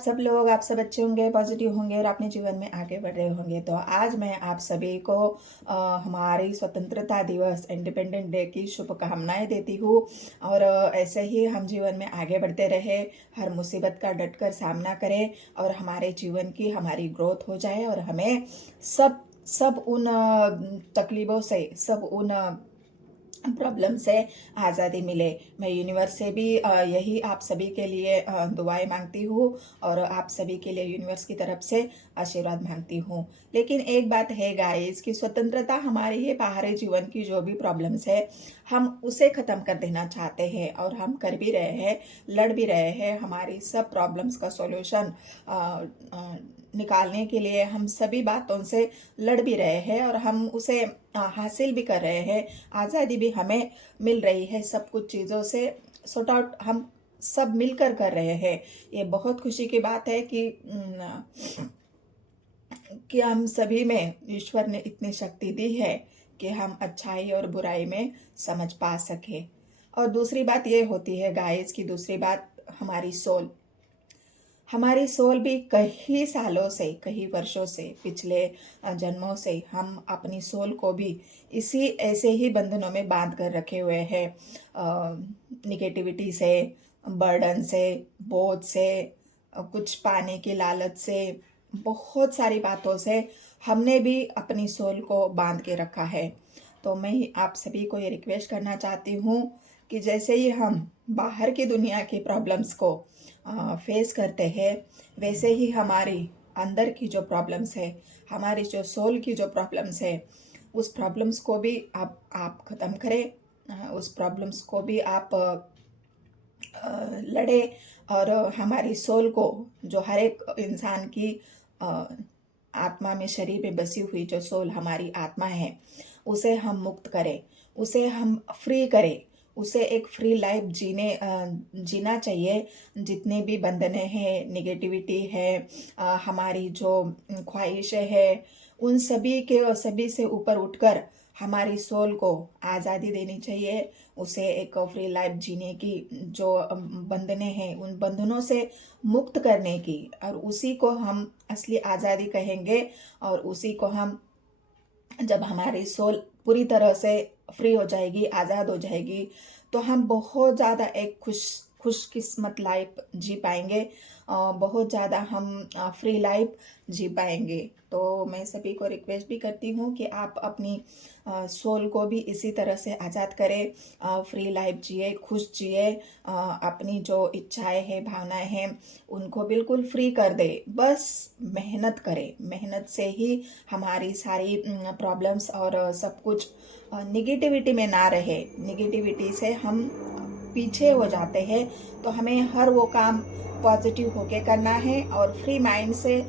सब लोग, आप सब अच्छे होंगे, पॉजिटिव होंगे और अपने जीवन में आगे बढ़ रहे होंगे। तो आज मैं आप सभी को हमारी स्वतंत्रता दिवस इंडिपेंडेंट डे की शुभकामनाएं देती हूँ। और ऐसे ही हम जीवन में आगे बढ़ते रहे, हर मुसीबत का डटकर सामना करें और हमारे जीवन की हमारी ग्रोथ हो जाए और हमें सब सब उन तकलीफों से, सब उन प्रॉब्लम से आज़ादी मिले। मैं यूनिवर्स से भी यही आप सभी के लिए दुआएं मांगती हूँ और आप सभी के लिए यूनिवर्स की तरफ से आशीर्वाद मांगती हूँ। लेकिन एक बात है गाइस कि स्वतंत्रता हमारे ये बाहरी जीवन की जो भी प्रॉब्लम्स है, हम उसे ख़त्म कर देना चाहते हैं और हम कर भी रहे हैं, लड़ भी रहे हैं। हमारी सब प्रॉब्लम्स का सॉल्यूशन निकालने के लिए हम सभी बातों से लड़ भी रहे हैं और हम उसे हासिल भी कर रहे हैं। आज़ादी भी हमें मिल रही है, सब कुछ चीज़ों से सॉर्ट आउट हम सब मिलकर कर रहे हैं। ये बहुत खुशी की बात है कि हम सभी में ईश्वर ने इतनी शक्ति दी है कि हम अच्छाई और बुराई में समझ पा सके। और दूसरी बात ये होती है गाइस की दूसरी बात हमारी सोल भी कई सालों से, कई वर्षों से, पिछले जन्मों से हम अपनी सोल को भी इसी ऐसे ही बंधनों में बांध कर रखे हुए हैं। निगेटिविटी से, बर्डन से, बोझ से, कुछ पाने की लालच से, बहुत सारी बातों से हमने भी अपनी सोल को बांध के रखा है। तो मैं आप सभी को ये रिक्वेस्ट करना चाहती हूँ कि जैसे ही हम बाहर की दुनिया की प्रॉब्लम्स को फेस करते हैं, वैसे ही हमारी अंदर की जो प्रॉब्लम्स है, हमारी जो सोल की जो प्रॉब्लम्स है, उस प्रॉब्लम्स को भी आप ख़त्म करें। उस प्रॉब्लम्स को भी आप लड़े और हमारी सोल को, जो हर एक इंसान की आत्मा में, शरीर में बसी हुई जो सोल हमारी आत्मा है, उसे हम मुक्त करें, उसे हम फ्री करें, उसे एक फ्री लाइफ जीना चाहिए। जितने भी बंधने हैं, निगेटिविटी है, हमारी जो ख्वाहिशें हैं, उन सभी से ऊपर उठकर हमारी सोल को आज़ादी देनी चाहिए। उसे एक फ्री लाइफ जीने की, जो बंधने हैं उन बंधनों से मुक्त करने की, और उसी को हम असली आज़ादी कहेंगे। और उसी को हम, जब हमारी सोल पूरी तरह से फ्री हो जाएगी, आज़ाद हो जाएगी, तो हम बहुत ज़्यादा एक खुशकिस्मत लाइफ जी पाएंगे। बहुत ज़्यादा हम फ्री लाइफ जी पाएंगे। तो मैं सभी को रिक्वेस्ट भी करती हूँ कि आप अपनी सोल को भी इसी तरह से आज़ाद करें, फ्री लाइफ जिए, खुश जिए। अपनी जो इच्छाएं हैं, भावनाएं हैं, उनको बिल्कुल फ्री कर दे। बस मेहनत करें, मेहनत से ही हमारी सारी प्रॉब्लम्स और सब कुछ निगेटिविटी में ना रहे। निगेटिविटी से हम पीछे हो जाते हैं। तो हमें हर वो काम पॉजिटिव होके करना है और फ्री माइंड से,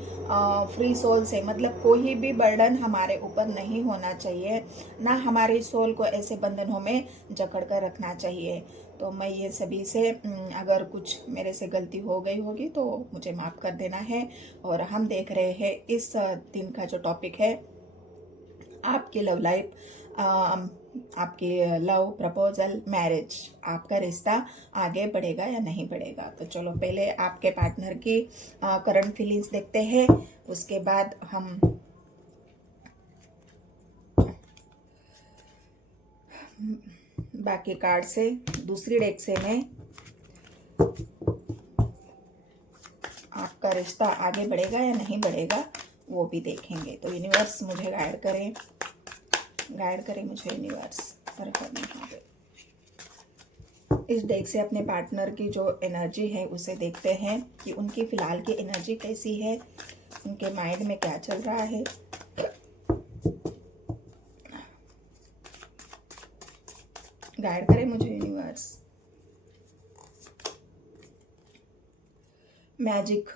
फ्री सोल से, मतलब कोई भी बर्डन हमारे ऊपर नहीं होना चाहिए, ना हमारी सोल को ऐसे बंधनों में जकड़ कर रखना चाहिए। तो मैं ये सभी से, अगर कुछ मेरे से गलती हो गई होगी तो मुझे माफ़ कर देना है। और हम देख रहे हैं इस दिन का जो टॉपिक है, आपकी लव लाइफ, आपकी लव प्रपोजल, मैरिज, आपका रिश्ता आगे बढ़ेगा या नहीं बढ़ेगा। तो चलो पहले आपके पार्टनर की करंट फीलिंग्स देखते हैं, उसके बाद हम बाकी कार्ड से, दूसरी डेक से मैं आपका रिश्ता आगे बढ़ेगा या नहीं बढ़ेगा वो भी देखेंगे। तो यूनिवर्स मुझे गाइड करें मुझे यूनिवर्स पर करने होंगे। इस डेक से अपने पार्टनर की जो एनर्जी है उसे देखते हैं कि उनकी फ़िलहाल की एनर्जी कैसी है, उनके माइंड में क्या चल रहा है। गाइड करें मुझे यूनिवर्स। मैजिक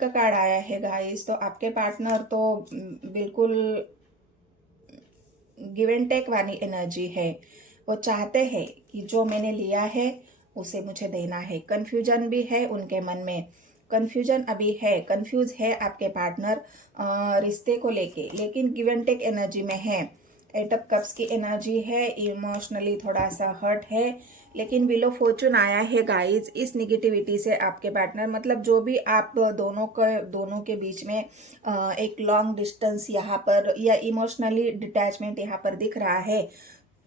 का कार्ड आया है गाइस। तो आपके पार्टनर तो बिल्कुल गिव एंड टेक वाली एनर्जी है। वो चाहते हैं कि जो मैंने लिया है उसे मुझे देना है। कन्फ्यूजन भी है उनके मन में, कन्फ्यूजन अभी है, कन्फ्यूज है आपके पार्टनर रिश्ते को लेके, लेकिन गिव एंड टेक एनर्जी में है। एट ऑफ कप्स की एनर्जी है, इमोशनली थोड़ा सा हर्ट है, लेकिन व्हील ऑफ फॉर्चून आया है गाइज इस निगेटिविटी से। आपके पार्टनर मतलब जो भी आप दोनों के बीच में एक लॉन्ग डिस्टेंस यहाँ पर या इमोशनली डिटैचमेंट यहाँ पर दिख रहा है,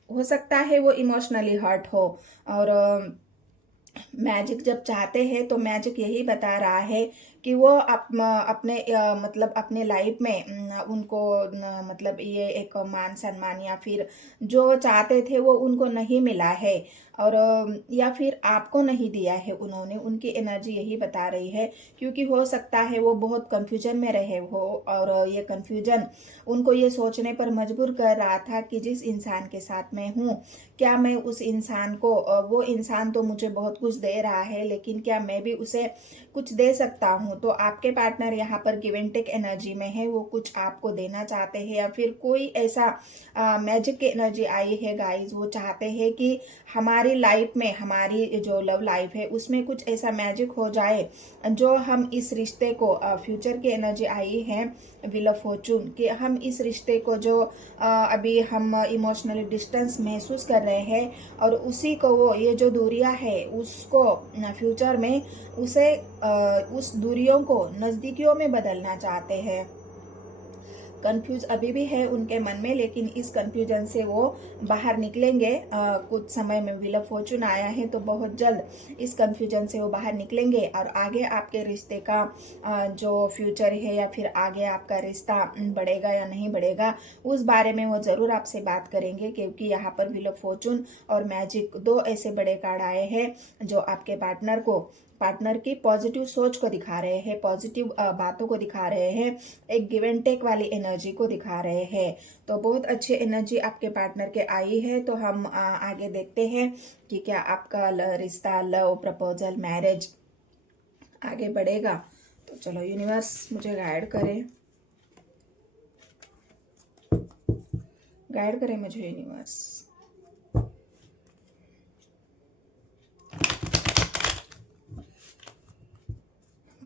हो सकता है वो इमोशनली हर्ट हो। और मैजिक जब चाहते हैं तो मैजिक यही बता रहा है कि वो अपने मतलब अपने लाइफ में उनको मतलब ये एक मान सम्मान या फिर जो चाहते थे वो उनको नहीं मिला है, और या फिर आपको नहीं दिया है उन्होंने। उनकी एनर्जी यही बता रही है, क्योंकि हो सकता है वो बहुत कंफ्यूजन में रहे हो, और ये कंफ्यूजन उनको ये सोचने पर मजबूर कर रहा था कि जिस इंसान के साथ मैं हूँ, क्या मैं उस इंसान को वो इंसान तो मुझे बहुत कुछ दे रहा है, लेकिन क्या मैं भी उसे कुछ दे सकता हूँ। तो आपके पार्टनर यहाँ पर गिव एंड टेक एनर्जी में है, वो कुछ आपको देना चाहते हैं, या फिर कोई ऐसा मैजिक की एनर्जी आई है गाइस। वो चाहते हैं कि हमारी लाइफ में, हमारी जो लव लाइफ है उसमें कुछ ऐसा मैजिक हो जाए जो हम इस रिश्ते को, फ्यूचर की एनर्जी आई है व्हील ऑफ फॉर्चून, कि हम इस रिश्ते को जो अभी हम इमोशनली डिस्टेंस महसूस कर रहे हैं, और उसी को वो ये जो दूरियां है उसको फ्यूचर में उसे उस दूरियों को नज़दीकियों में बदलना चाहते हैं। कंफ्यूज अभी भी है उनके मन में, लेकिन इस कंफ्यूजन से वो बाहर निकलेंगे। कुछ समय में व्हील ऑफ फॉर्चून आया है तो बहुत जल्द इस कंफ्यूजन से वो बाहर निकलेंगे, और आगे आपके रिश्ते का जो फ्यूचर है या फिर आगे आपका रिश्ता बढ़ेगा या नहीं बढ़ेगा उस बारे में वो ज़रूर आपसे बात करेंगे, क्योंकि यहाँ पर व्हील ऑफ फॉर्चून और मैजिक दो ऐसे बड़े कार्ड आए हैं जो आपके पार्टनर की पॉजिटिव सोच को दिखा रहे हैं, पॉजिटिव बातों को दिखा रहे हैं, एक गिव एंड टेक वाली एनर्जी को दिखा रहे हैं। तो बहुत अच्छी एनर्जी आपके पार्टनर के आई है। तो हम आगे देखते हैं कि क्या आपका रिश्ता, लव, प्रपोजल, मैरिज आगे बढ़ेगा। तो चलो यूनिवर्स मुझे गाइड करे मुझे यूनिवर्स।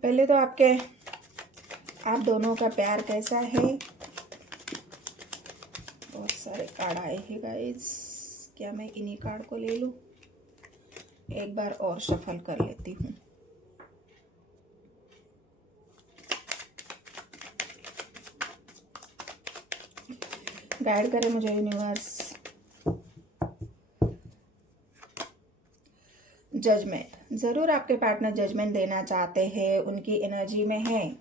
पहले तो आप दोनों का प्यार कैसा है। बहुत सारे कार्ड आए हैं गाइस, क्या मैं इन्हीं कार्ड को ले लूं? एक बार और शफल कर लेती हूँ। गाइड करे मुझे यूनिवर्स। जजमेंट, ज़रूर आपके पार्टनर जजमेंट देना चाहते हैं, उनकी एनर्जी में है,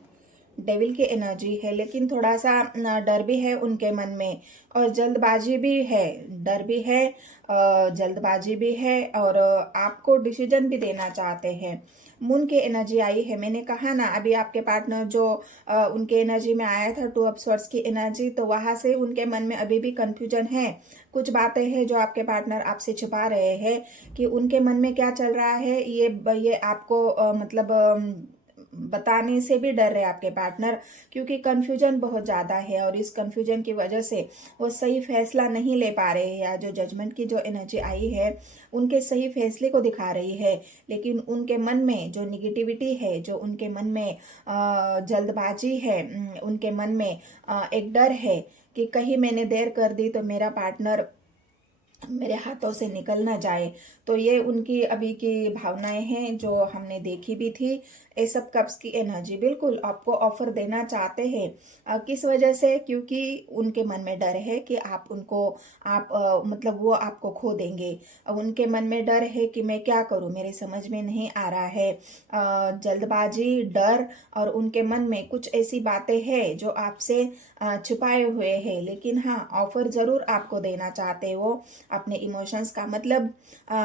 डेविल की एनर्जी है, लेकिन थोड़ा सा डर भी है उनके मन में, और जल्दबाजी भी है। डर भी है, जल्दबाजी भी है, और आपको डिसीजन भी देना चाहते हैं। मून की एनर्जी आई है। मैंने कहा ना अभी आपके पार्टनर जो उनके एनर्जी में आया था टू ऑफ स्वॉर्ड्स की एनर्जी, तो वहां से उनके मन में अभी भी कंफ्यूजन है। कुछ बातें हैं जो आपके पार्टनर आपसे छुपा रहे हैं कि उनके मन में क्या चल रहा है, ये आपको मतलब बताने से भी डर रहे आपके पार्टनर, क्योंकि कंफ्यूजन बहुत ज़्यादा है, और इस कंफ्यूजन की वजह से वो सही फैसला नहीं ले पा रहे हैं। या जो जजमेंट की जो एनर्जी आई है उनके सही फैसले को दिखा रही है, लेकिन उनके मन में जो निगेटिविटी है, जो उनके मन में जल्दबाजी है, उनके मन में एक डर है कि कहीं मैंने देर कर दी तो मेरा पार्टनर मेरे हाथों से निकल ना जाए। तो ये उनकी अभी की भावनाएं हैं जो हमने देखी भी थी। एस ऑफ कप्स की एनर्जी बिल्कुल आपको ऑफर देना चाहते हैं। किस वजह से? क्योंकि उनके मन में डर है कि आप उनको मतलब वो आपको खो देंगे। अब उनके मन में डर है कि मैं क्या करूं, मेरे समझ में नहीं आ रहा है। जल्दबाजी, डर, और उनके मन में कुछ ऐसी बातें हैं जो आपसे छुपाए हुए हैं, लेकिन हाँ ऑफर जरूर आपको देना चाहते हो अपने इमोशंस का। मतलब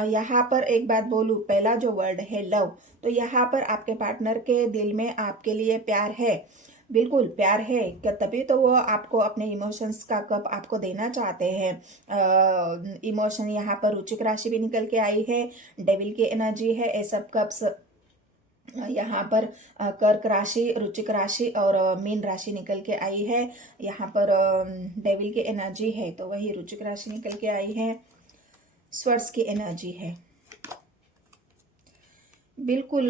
यहाँ पर एक बात बोलूँ, पहला जो वर्ड है लव, तो यहाँ पर आपके पार्टनर के दिल में आपके लिए प्यार है, बिल्कुल प्यार है क्या, तभी तो वो आपको अपने इमोशंस का कप आपको देना चाहते हैं। इमोशन यहाँ पर रुचिक राशि भी निकल के आई है, डेविल की एनर्जी है, एस ऑफ कप्स यहाँ पर कर्क राशि, रुचिक राशि और मीन राशि निकल के आई है। यहाँ पर डेविल की एनर्जी है तो वही रुचिक राशि निकल के आई है, स्वर्ड्स की एनर्जी है। बिल्कुल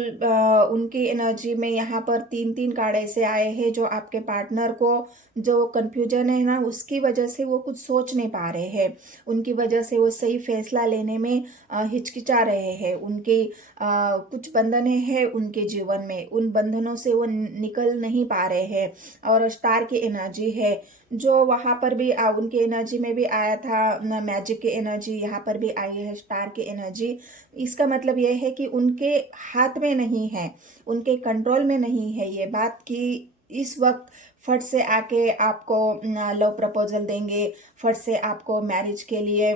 उनकी एनर्जी में यहाँ पर 3-3 कार्ड ऐसे आए हैं जो आपके पार्टनर को जो कन्फ्यूजन है ना, उसकी वजह से वो कुछ सोच नहीं पा रहे हैं। उनकी वजह से वो सही फैसला लेने में हिचकिचा रहे हैं। उनके कुछ बंधने हैं उनके जीवन में, उन बंधनों से वो निकल नहीं पा रहे हैं। और स्टार की एनर्जी है जो वहाँ पर भी उनकी एनर्जी में भी आया था, मैजिक की एनर्जी यहाँ पर भी आई है, स्टार की एनर्जी। इसका मतलब ये है कि उनके हाथ में नहीं है, उनके कंट्रोल में नहीं है ये बात कि इस वक्त फट से आके आपको लव प्रपोजल देंगे, फट से आपको मैरिज के लिए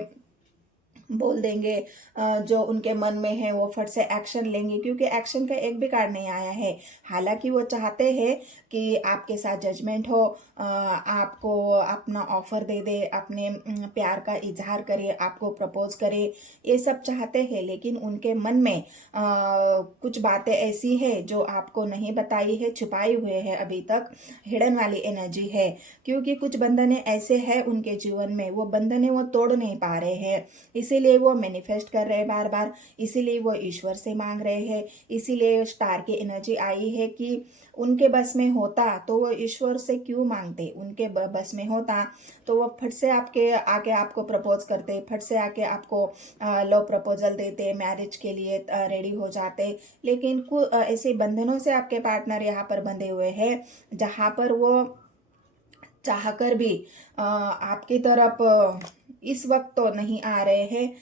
बोल देंगे। जो उनके मन में है वो फट से एक्शन लेंगे, क्योंकि एक्शन का एक भी कार्ड नहीं आया है। हालांकि वो चाहते हैं कि आपके साथ जजमेंट हो, आपको अपना ऑफर दे दे, अपने प्यार का इजहार करे, आपको प्रपोज करे, ये सब चाहते हैं। लेकिन उनके मन में कुछ बातें ऐसी है जो आपको नहीं बताई है, छुपाई हुए है अभी तक, हिडन वाली एनर्जी है। क्योंकि कुछ बंधने ऐसे हैं उनके जीवन में, वो बंधने वो तोड़ नहीं पा रहे हैं, इसीलिए वो मैनिफेस्ट कर रहे हैं बार बार, इसीलिए वो ईश्वर से मांग रहे हैं। इसीलिए स्टार की एनर्जी आई है कि उनके बस में होता तो वो ईश्वर से क्यों मांगते, उनके बस में होता तो वो फट से आपके आके आपको प्रपोज करते, फट से आके आपको लव प्रपोजल देते, मैरिज के लिए रेडी हो जाते। लेकिन ऐसे बंधनों से आपके पार्टनर यहाँ पर बंधे हुए हैं जहाँ पर वो चाहकर भी आपकी तरफ इस वक्त तो नहीं आ रहे हैं।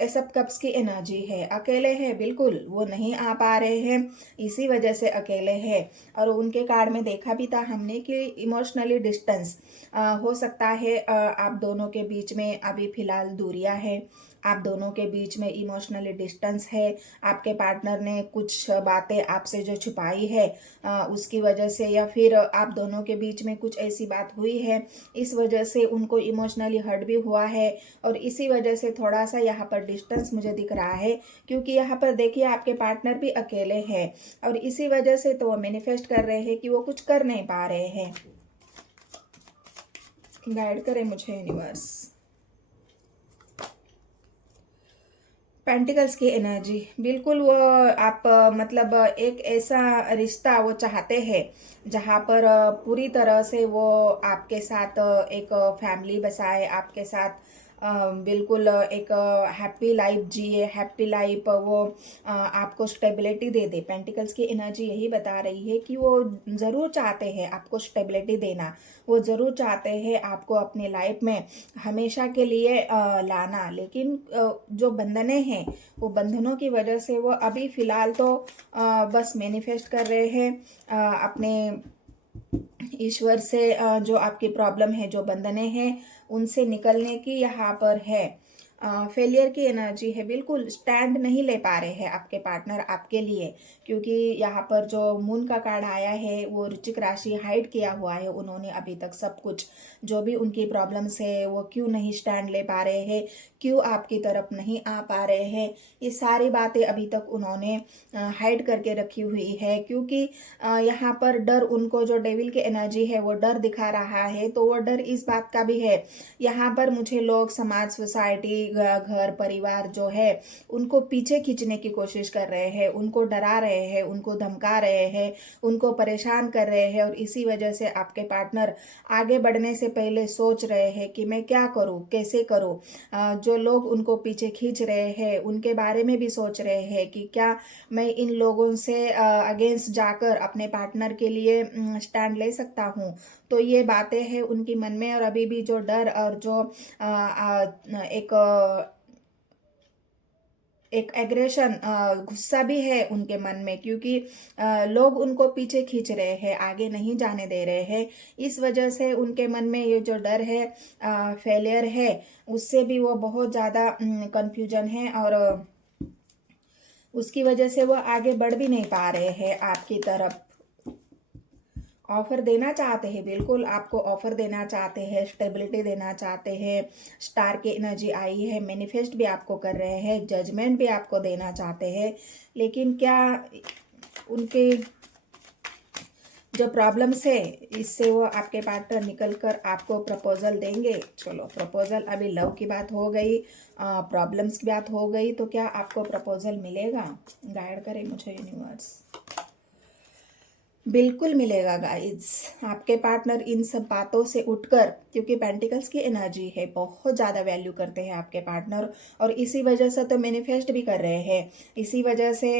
ये सब कप्स की एनर्जी है, अकेले है, बिल्कुल वो नहीं आ पा रहे हैं, इसी वजह से अकेले है। और उनके कार्ड में देखा भी था हमने कि इमोशनली डिस्टेंस हो सकता है, आप दोनों के बीच में अभी फिलहाल दूरियां है, आप दोनों के बीच में इमोशनली डिस्टेंस है। आपके पार्टनर ने कुछ बातें आपसे जो छुपाई है उसकी वजह से, या फिर आप दोनों के बीच में कुछ ऐसी बात हुई है, इस वजह से उनको इमोशनली हर्ट भी हुआ है। और इसी वजह से थोड़ा सा यहाँ पर डिस्टेंस मुझे दिख रहा है, क्योंकि यहाँ पर देखिए आपके पार्टनर भी अकेले हैं और इसी वजह से तो वो मैनिफेस्ट कर रहे हैं कि वो कुछ कर नहीं पा रहे हैं। गाइड करें मुझे यूनिवर्स। पेंटिकल्स की एनर्जी, बिल्कुल वो आप मतलब एक ऐसा रिश्ता वो चाहते हैं जहाँ पर पूरी तरह से वो आपके साथ एक फैमिली बसाए, आपके साथ बिल्कुल एक हैप्पी लाइफ जिए, हैप्पी लाइफ वो आपको स्टेबिलिटी दे दे। पेंटिकल्स की एनर्जी यही बता रही है कि वो ज़रूर चाहते हैं आपको स्टेबिलिटी देना, वो ज़रूर चाहते हैं आपको अपनी लाइफ में हमेशा के लिए लाना। लेकिन जो बंधने हैं वो बंधनों की वजह से वो अभी फ़िलहाल तो बस मैनिफेस्ट कर रहे हैं अपने ईश्वर से, जो आपकी प्रॉब्लम है, जो बंधने हैं उनसे निकलने की यहाँ पर है। फेलियर की एनर्जी है, बिल्कुल स्टैंड नहीं ले पा रहे हैं आपके पार्टनर आपके लिए, क्योंकि यहाँ पर जो मून का कार्ड आया है वो वृश्चिक राशि हाइड किया हुआ है उन्होंने अभी तक सब कुछ, जो भी उनकी प्रॉब्लम्स है वो क्यों नहीं स्टैंड ले पा रहे हैं, क्यों आपकी तरफ नहीं आ पा रहे हैं, ये सारी बातें अभी तक उन्होंने हाइड करके रखी हुई है। क्योंकि यहाँ पर डर, उनको जो डेविल की एनर्जी है वो डर दिखा रहा है, तो वो डर इस बात का भी है, यहाँ पर मुझे लोग, समाज, सोसाइटी, घर परिवार जो है उनको पीछे खींचने की कोशिश कर रहे हैं, उनको डरा रहे हैं, उनको धमका रहे हैं, उनको परेशान कर रहे हैं। और इसी वजह से आपके पार्टनर आगे बढ़ने से पहले सोच रहे हैं कि मैं क्या करूं, कैसे करूं। जो लोग उनको पीछे खींच रहे हैं उनके बारे में भी सोच रहे हैं कि क्या मैं इन लोगों से अगेंस्ट जाकर अपने पार्टनर के लिए स्टैंड ले सकता हूं। तो ये बातें हैं उनके मन में, और अभी भी जो डर और जो एक एग्रेशन, गुस्सा भी है उनके मन में, क्योंकि लोग उनको पीछे खींच रहे हैं, आगे नहीं जाने दे रहे हैं। इस वजह से उनके मन में ये जो डर है, फेलियर है, उससे भी वो बहुत ज़्यादा कंफ्यूजन है, और उसकी वजह से वो आगे बढ़ भी नहीं पा रहे हैं आपकी तरफ। ऑफर देना चाहते हैं, बिल्कुल आपको ऑफर देना चाहते हैं, स्टेबिलिटी देना चाहते हैं। स्टार की एनर्जी आई है, मैनिफेस्ट भी आपको कर रहे हैं, जजमेंट भी आपको देना चाहते हैं। लेकिन क्या उनके जो प्रॉब्लम्स है इससे वो आपके पार्टनर निकल कर आपको प्रपोजल देंगे। चलो प्रपोजल, अभी लव की बात हो गई, प्रॉब्लम्स की बात हो गई, तो क्या आपको प्रपोजल मिलेगा? गाइड करे मुझे यूनिवर्स। बिल्कुल मिलेगा गाइज। आपके पार्टनर इन सब बातों से उठकर, क्योंकि पेंटिकल्स की एनर्जी है, बहुत ज़्यादा वैल्यू करते हैं आपके पार्टनर, और इसी वजह से तो मैनिफेस्ट भी कर रहे हैं, इसी वजह से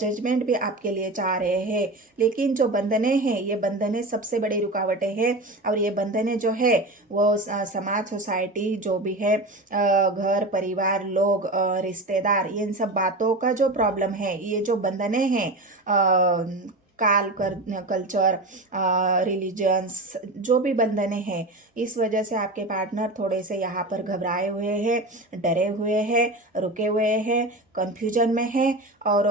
जजमेंट भी आपके लिए चाह रहे हैं। लेकिन जो बंधने हैं, ये बंधने सबसे बड़ी रुकावटें हैं, और ये बंधने जो है वो समाज, सोसाइटी जो भी है, घर परिवार, लोग, रिश्तेदार, इन सब बातों का जो प्रॉब्लम है, ये जो बंधने हैं, कल्चर, रिलीजन्स, जो भी बंधने हैं, इस वजह से आपके पार्टनर थोड़े से यहाँ पर घबराए हुए हैं, डरे हुए हैं, रुके हुए हैं, कंफ्यूजन में हैं। और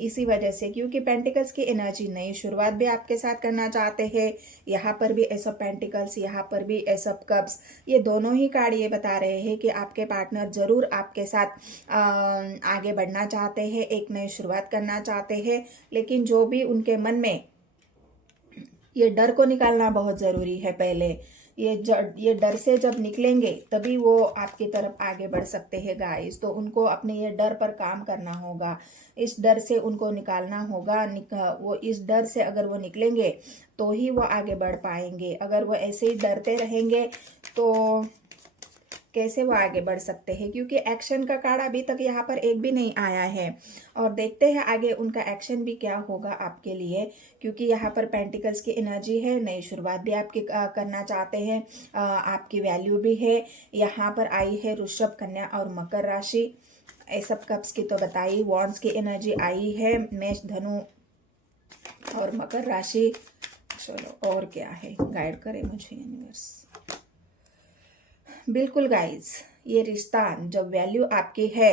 इसी वजह से, क्योंकि पेंटिकल्स की एनर्जी नई शुरुआत भी आपके साथ करना चाहते हैं। यहाँ पर भी एस ऑफ पेंटिकल्स, यहाँ पर भी एस ऑफ कप्स, ये दोनों ही कार्ड ये बता रहे हैं कि आपके पार्टनर जरूर आपके साथ आगे बढ़ना चाहते हैं, एक नई शुरुआत करना चाहते हैं। लेकिन जो भी उनके मन में, ये डर को निकालना बहुत ज़रूरी है पहले। ये डर से जब निकलेंगे तभी वो आपकी तरफ आगे बढ़ सकते हैं गाइस। तो उनको अपने ये डर पर काम करना होगा, इस डर से उनको निकालना होगा। वो इस डर से अगर वो निकलेंगे तो ही वो आगे बढ़ पाएंगे। अगर वो ऐसे ही डरते रहेंगे तो कैसे वो आगे बढ़ सकते हैं? क्योंकि एक्शन का कार्ड अभी तक यहाँ पर एक भी नहीं आया है, और देखते हैं आगे उनका एक्शन भी क्या होगा आपके लिए। क्योंकि यहाँ पर पेंटिकल्स की एनर्जी है, नई शुरुआत भी आपकी करना चाहते हैं, आपकी वैल्यू भी है। यहाँ पर आई है वृषभ, कन्या और मकर राशि। एस ऑफ कप्स की तो बताई, वॉन्ड्स की एनर्जी आई है, मेष, धनु और मकर राशि। चलो और क्या है, गाइड करे मुझे यूनिवर्स। बिल्कुल गाइज, ये रिश्ता जब वैल्यू आपकी है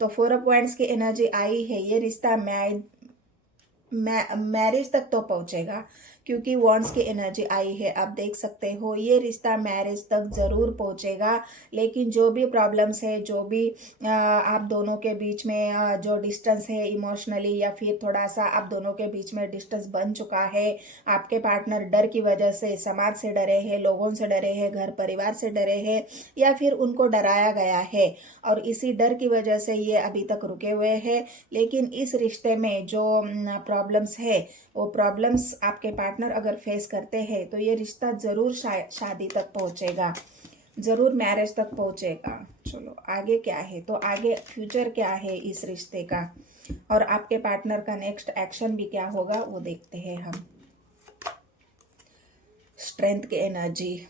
तो 4 ऑफ वांड्स की एनर्जी आई है, ये रिश्ता मैरिज तक तो पहुंचेगा, क्योंकि वॉन्ड्स की एनर्जी आई है। आप देख सकते हो ये रिश्ता मैरिज तक ज़रूर पहुंचेगा। लेकिन जो भी प्रॉब्लम्स है, जो भी आप दोनों के बीच में जो डिस्टेंस है इमोशनली, या फिर थोड़ा सा आप दोनों के बीच में डिस्टेंस बन चुका है, आपके पार्टनर डर की वजह से, समाज से डरे हैं, लोगों से डरे हैं, घर परिवार से डरे हैं, या फिर उनको डराया गया है, और इसी डर की वजह से ये अभी तक रुके हुए हैं। लेकिन इस रिश्ते में जो प्रॉब्लम्स है, वो प्रॉब्लम्स आपके पार्टनर अगर फेस करते हैं तो ये रिश्ता ज़रूर शादी तक पहुंचेगा, ज़रूर मैरिज तक पहुंचेगा। चलो आगे क्या है, तो आगे फ्यूचर क्या है इस रिश्ते का, और आपके पार्टनर का नेक्स्ट एक्शन भी क्या होगा वो देखते हैं हम। स्ट्रेंथ की एनर्जी,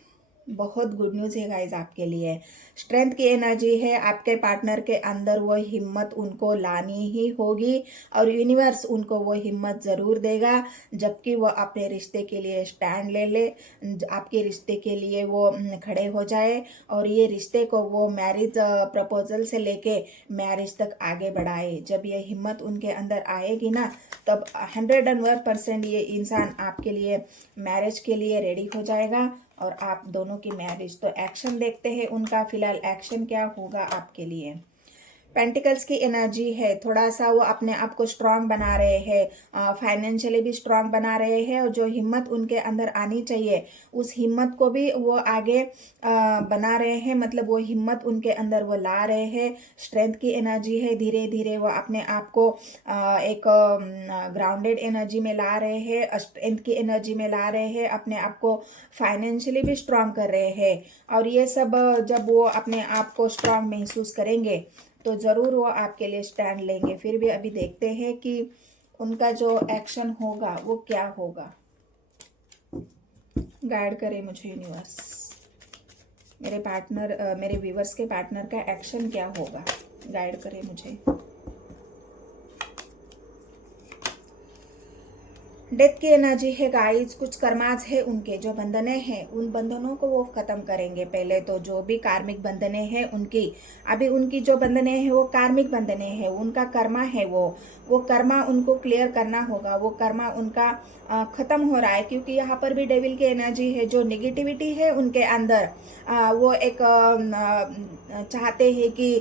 बहुत गुड न्यूज़ है गाइज आपके लिए। स्ट्रेंथ की एनर्जी है, आपके पार्टनर के अंदर वो हिम्मत उनको लानी ही होगी, और यूनिवर्स उनको वो हिम्मत ज़रूर देगा, जबकि वो अपने रिश्ते के लिए स्टैंड ले आपके रिश्ते के लिए वो खड़े हो जाए, और ये रिश्ते को वो मैरिज प्रपोजल से लेके मैरिज तक आगे बढ़ाए। जब ये हिम्मत उनके अंदर आएगी ना, तब 101% ये इंसान आपके लिए मैरिज के लिए रेडी हो जाएगा, और आप दोनों की मैरिज। तो एक्शन देखते हैं उनका, फिलहाल एक्शन क्या होगा आपके लिए। पेंटिकल्स की एनर्जी है, थोड़ा सा वो अपने आप को स्ट्रांग बना रहे हैं, फाइनेंशियली भी स्ट्रांग बना रहे हैं, और जो हिम्मत उनके अंदर आनी चाहिए उस हिम्मत को भी वो आगे बना रहे हैं, मतलब वो हिम्मत उनके अंदर वो ला रहे हैं। स्ट्रेंथ की एनर्जी है, धीरे धीरे वो अपने आप को एक ग्राउंडेड एनर्जी में ला रहे हैं, स्ट्रेंथ की एनर्जी में ला रहे हैं, अपने आप को फाइनेंशियली भी स्ट्रांग कर रहे हैं। और ये सब जब वो अपने आप को स्ट्रांग महसूस करेंगे तो ज़रूर वो आपके लिए स्टैंड लेंगे। फिर भी अभी देखते हैं कि उनका जो एक्शन होगा वो क्या होगा। गाइड करे मुझे यूनिवर्स, मेरे पार्टनर, मेरे व्यूवर्स के पार्टनर का एक्शन क्या होगा, गाइड करे मुझे। डेथ की एनर्जी है गाइस, कुछ कर्माज है उनके, जो बंधने हैं उन बंधनों को वो खत्म करेंगे। पहले तो जो भी कार्मिक बंधने हैं उनकी, अभी उनकी जो बंधने हैं वो कार्मिक बंधने हैं, उनका कर्मा है, वो कर्मा उनको क्लियर करना होगा, वो कर्मा उनका खत्म हो रहा है। क्योंकि यहाँ पर भी डेविल की एनर्जी है, जो नेगेटिविटी है उनके अंदर, वो एक चाहते हैं कि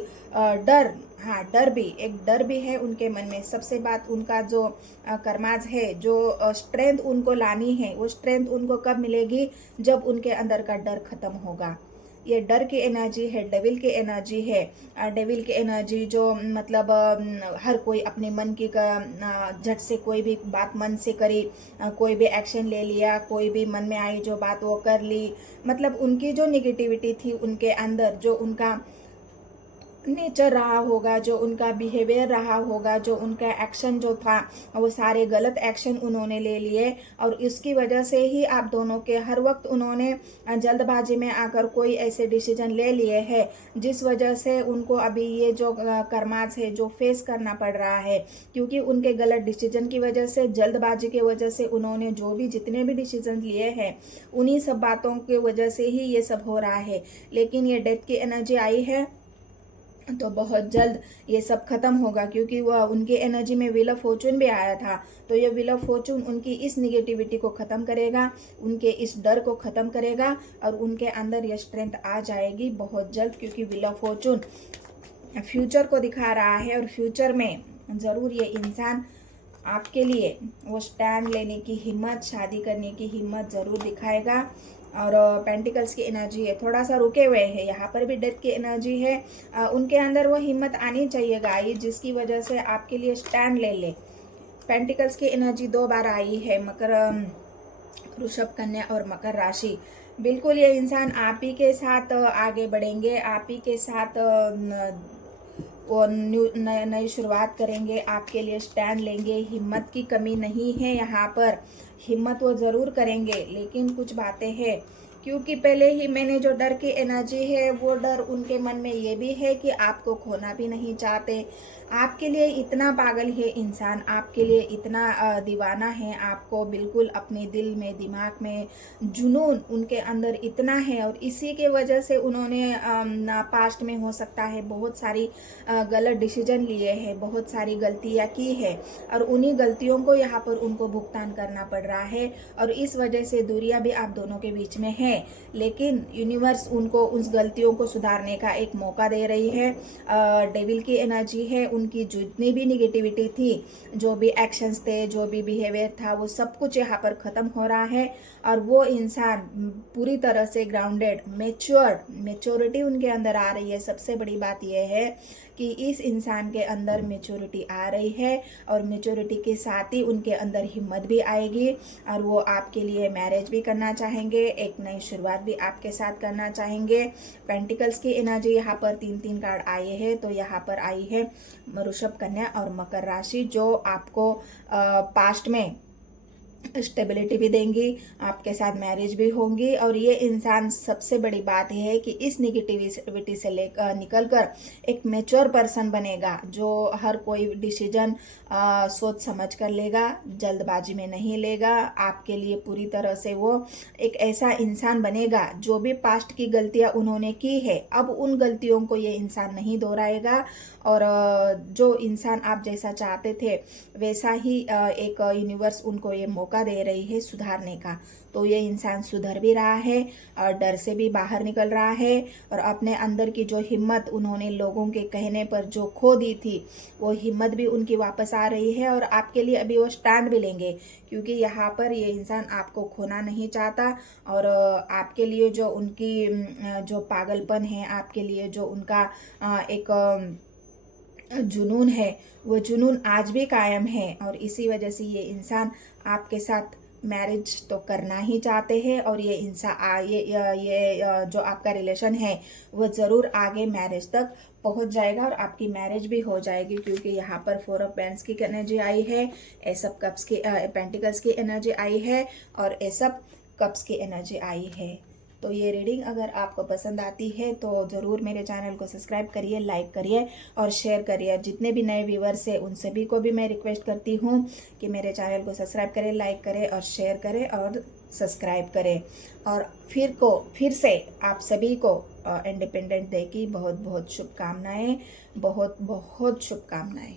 डर हाँ, एक डर भी है उनके मन में। सबसे बात उनका जो कर्माज है, जो स्ट्रेंथ उनको लानी है, वो स्ट्रेंथ उनको कब मिलेगी? जब उनके अंदर का डर खत्म होगा। ये डर की एनर्जी है, डेविल की एनर्जी है। डेविल की एनर्जी जो मतलब हर कोई अपने मन की झट से कोई भी बात मन से करी, कोई भी एक्शन ले लिया, कोई भी मन में आई जो बात वो कर ली। मतलब उनकी जो निगेटिविटी थी उनके अंदर, जो उनका नेचर रहा होगा, जो उनका बिहेवियर रहा होगा, जो उनका एक्शन जो था, वो सारे गलत एक्शन उन्होंने ले लिए। और इसकी वजह से ही आप दोनों के हर वक्त उन्होंने जल्दबाजी में आकर कोई ऐसे डिसीजन ले लिए हैं जिस वजह से उनको अभी ये जो कर्मास है जो फेस करना पड़ रहा है। क्योंकि उनके गलत डिसीजन की वजह से, जल्दबाजी की वजह से उन्होंने जो भी जितने भी डिसीजन लिए हैं, उन्हीं सब बातों की वजह से ही ये सब हो रहा है। लेकिन ये डेथ की एनर्जी आई है तो बहुत जल्द ये सब खत्म होगा, क्योंकि वह उनकी एनर्जी में व्हील ऑफ फॉर्चून भी आया था। तो ये व्हील ऑफ फॉर्चून उनकी इस निगेटिविटी को खत्म करेगा, उनके इस डर को खत्म करेगा, और उनके अंदर ये स्ट्रेंथ आ जाएगी बहुत जल्द। क्योंकि व्हील ऑफ फॉर्चून फ्यूचर को दिखा रहा है, और फ्यूचर में ज़रूर ये इंसान आपके लिए वो स्टैंड लेने की हिम्मत, शादी करने की हिम्मत ज़रूर दिखाएगा। और पेंटिकल्स की एनर्जी है, थोड़ा सा रुके हुए है। यहाँ पर भी डेथ की एनर्जी है। उनके अंदर वो हिम्मत आनी चाहिए गाइस, जिसकी वजह से आपके लिए स्टैंड ले ले। पेंटिकल्स की एनर्जी 2 बार आई है, वृषभ, कन्या और मकर राशि। बिल्कुल ये इंसान आप ही के साथ आगे बढ़ेंगे, आप ही के साथ वो नई शुरुआत करेंगे, आपके लिए स्टैंड लेंगे। हिम्मत की कमी नहीं है यहाँ पर, हिम्मत वो ज़रूर करेंगे। लेकिन कुछ बातें हैं, क्योंकि पहले ही मैंने जो डर की एनर्जी है, वो डर उनके मन में ये भी है कि आपको खोना भी नहीं चाहते। आपके लिए इतना पागल है इंसान, आपके लिए इतना दीवाना है, आपको बिल्कुल अपने दिल में, दिमाग में जुनून उनके अंदर इतना है। और इसी के वजह से उन्होंने पास्ट में हो सकता है बहुत सारी गलत डिसीजन लिए हैं, बहुत सारी गलतियां की है, और उन्हीं गलतियों को यहाँ पर उनको भुगतान करना पड़ रहा है। और इस वजह से दूरियां भी आप दोनों के बीच में है। लेकिन यूनिवर्स उनको उस गलतियों को सुधारने का एक मौका दे रही है। डेविल की एनर्जी है, उनकी जितनी भी निगेटिविटी थी, जो भी एक्शंस थे, जो भी बिहेवियर था, वो सब कुछ यहाँ पर ख़त्म हो रहा है। और वो इंसान पूरी तरह से ग्राउंडेड, मेच्योरिटी उनके अंदर आ रही है। सबसे बड़ी बात यह है कि इस इंसान के अंदर मेच्योरिटी आ रही है, और मेच्योरिटी के साथ ही उनके अंदर हिम्मत भी आएगी, और वो आपके लिए मैरिज भी करना चाहेंगे, एक नई शुरुआत भी आपके साथ करना चाहेंगे। पेंटिकल्स की एनर्जी यहाँ पर 3-3 कार्ड आए हैं। तो यहाँ पर आई है वृषभ, कन्या और मकर राशि, जो आपको पास्ट में स्टेबिलिटी भी देंगी, आपके साथ मैरिज भी होंगी। और ये इंसान, सबसे बड़ी बात यह है कि इस निगेटिविटी से निकल कर एक मैच्योर पर्सन बनेगा, जो हर कोई डिसीजन सोच समझ कर लेगा, जल्दबाजी में नहीं लेगा। आपके लिए पूरी तरह से वो एक ऐसा इंसान बनेगा, जो भी पास्ट की गलतियां उन्होंने की है, अब उन गलतियों को ये इंसान नहीं दोहराएगा। और जो इंसान आप जैसा चाहते थे, वैसा ही एक यूनिवर्स उनको ये मौका दे रही है सुधारने का। तो ये इंसान सुधर भी रहा है, और डर से भी बाहर निकल रहा है, और अपने अंदर की जो हिम्मत उन्होंने लोगों के कहने पर जो खो दी थी, वो हिम्मत भी उनकी वापस आ रही है। और आपके लिए अभी वो स्टैंड भी लेंगे, क्योंकि यहाँ पर ये इंसान आपको खोना नहीं चाहता। और आपके लिए जो उनकी जो पागलपन है, आपके लिए जो उनका एक जुनून है, वो जुनून आज भी कायम है। और इसी वजह से ये इंसान आपके साथ मैरिज तो करना ही चाहते हैं। और ये इंसान ये जो आपका रिलेशन है, वो ज़रूर आगे मैरिज तक पहुंच जाएगा, और आपकी मैरिज भी हो जाएगी। क्योंकि यहाँ पर 4 ऑफ पेंट्स की एनर्जी आई है, एस ऑफ कप्स की, पेंटिकल्स की एनर्जी आई है, और एस ऑफ कप्स की एनर्जी आई है। तो ये रीडिंग अगर आपको पसंद आती है तो ज़रूर मेरे चैनल को सब्सक्राइब करिए, लाइक करिए और शेयर करिए। जितने भी नए व्यूवर्स हैं, उन सभी को भी मैं रिक्वेस्ट करती हूँ कि मेरे चैनल को सब्सक्राइब करें, लाइक करें और शेयर करें और सब्सक्राइब करें। और फिर से आप सभी को इंडिपेंडेंट डे की बहुत बहुत शुभकामनाएं, बहुत बहुत शुभकामनाएं।